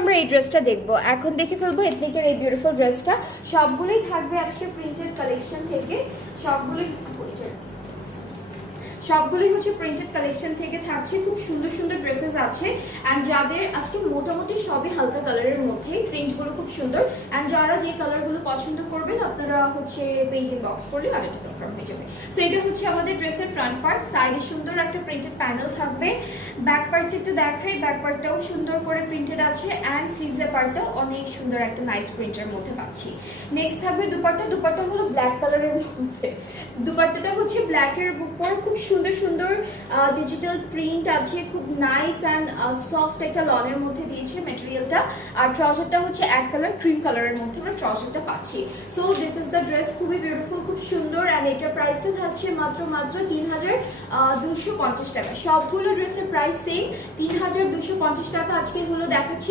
আমরা এই ড্রেসটা দেখবো, এখন দেখে ফেলবো এথনিকের এই বিউটিফুল ড্রেসটা। সবগুলোই থাকবে আজকে প্রিন্টেড কালেকশন থেকে, সবগুলোই হচ্ছে প্রিন্টেড কালেকশন থেকে থাকছে। খুব সুন্দর সুন্দর ড্রেসেস আছে অ্যান্ড যাদের আজকে মোটামুটি সবই হালকা কালারের মধ্যে, প্রিন্টগুলো খুব সুন্দর অ্যান্ড যারা যে কালারগুলো পছন্দ করবেন আপনারা হচ্ছে পেজ ইনবক্স করলে অর্ডারটা কনফার্ম হয়ে যাবে। সো এটা হচ্ছে আমাদের ড্রেসের ফ্রন্ট পার্ট, সাইডে সুন্দর একটা প্রিন্টেড প্যানেল থাকবে। ব্যাক পার্টটা একটু দেখাই, ব্যাক পার্টটাও সুন্দর করে প্রিন্টেড আছে অ্যান্ড স্লিভসের পার্টটাও অনেক সুন্দর একটা নাইস প্রিন্টের মধ্যে পাচ্ছি। নেক্সট থাকবে দুপাট্টা, দুপাট্টা হলো ব্ল্যাক কালারের মধ্যে, দুপাট্টাটা হচ্ছে ব্ল্যাকের উপর খুব সুন্দর সুন্দর ডিজিটাল প্রিন্ট আছে, খুব নাইস অ্যান্ড সফট একটা লনের মধ্যে দিয়েছে ম্যাটেরিয়ালটা। আর ট্রাউজারটা হচ্ছে এক কালার ক্রিম কালারের মধ্যে আমরা ট্রাউজারটা পাচ্ছি। So this is the dress, খুবই বিউটিফুল, খুব সুন্দর অ্যান্ড এটার প্রাইসটা থাকছে মাত্র ৩,২৫০ টাকা। সবগুলো ড্রেসের প্রাইস সেম ৩,২৫০ টাকা। আজকে হলো দেখাচ্ছি